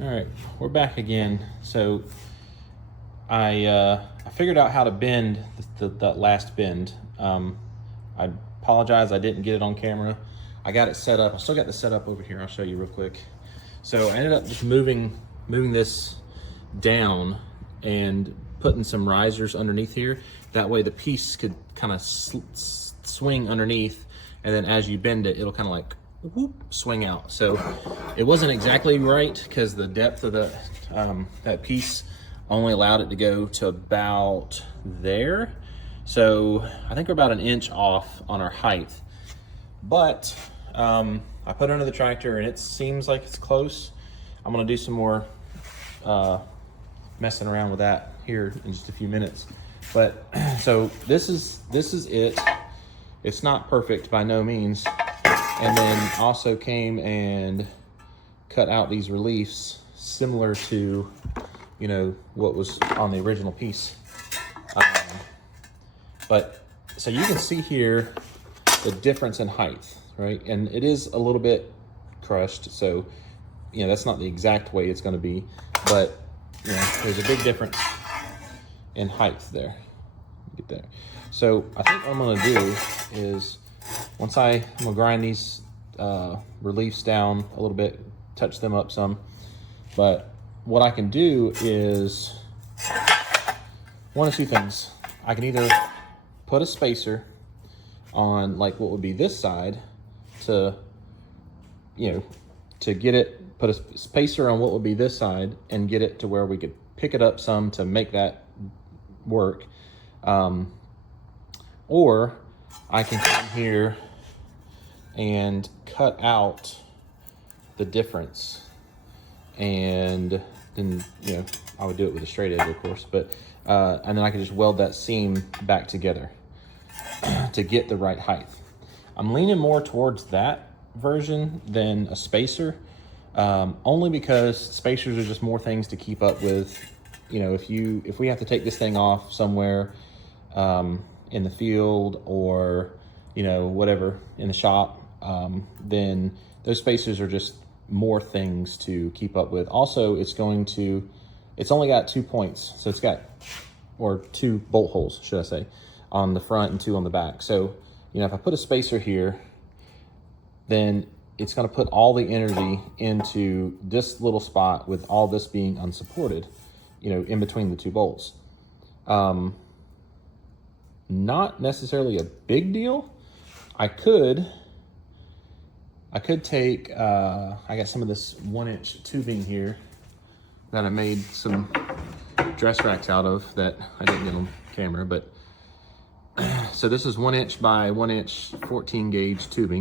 All right, we're back again. So I figured out how to bend that last bend. I apologize, I didn't get it on camera. I got it set up. I still got the setup over here. I'll show you real quick. So I ended up just moving this down and putting some risers underneath here. That way the piece could kind of swing underneath, and then as you bend it, it'll kind of like whoop, swing out. So it wasn't exactly right because the depth of the that piece only allowed it to go to about there. So I think we're about an inch off on our height, but I put it under the tractor and it seems like it's close. I'm gonna do some more messing around with that here in just a few minutes. But so this is it. It's not perfect by no means. And then also came and cut out these reliefs similar to, you know, what was on the original piece. But so you can see here the difference in height, right? And it is a little bit crushed, so you know that's not the exact way it's going to be, but you know there's a big difference in height there. Get there. So I think what I'm going to do is once I'm going to grind these reliefs down a little bit, touch them up some. But what I can do is one of two things. I can either put a spacer on like what would be this side to, you know, to get it, put a spacer on what would be this side and get it to where we could pick it up some to make that work. Or I can come here and cut out the difference, and then, you know, I would do it with a straight edge, of course, but and then I can just weld that seam back together to get the right height. I'm leaning more towards that version than a spacer, only because spacers are just more things to keep up with. You know, if we have to take this thing off somewhere in the field or, you know, whatever, in the shop, then those spacers are just more things to keep up with. Also, it's only got 2 points. So it's got, or 2 bolt holes, should I say, on the front and 2 on the back. So, you know, if I put a spacer here, then it's gonna put all the energy into this little spot with all this being unsupported, you know, in between the 2 bolts. Not necessarily a big deal. I could take, I got some of this 1-inch tubing here that I made some dress racks out of that I didn't get on camera, but so this is 1 inch by 1 inch 14 gauge tubing.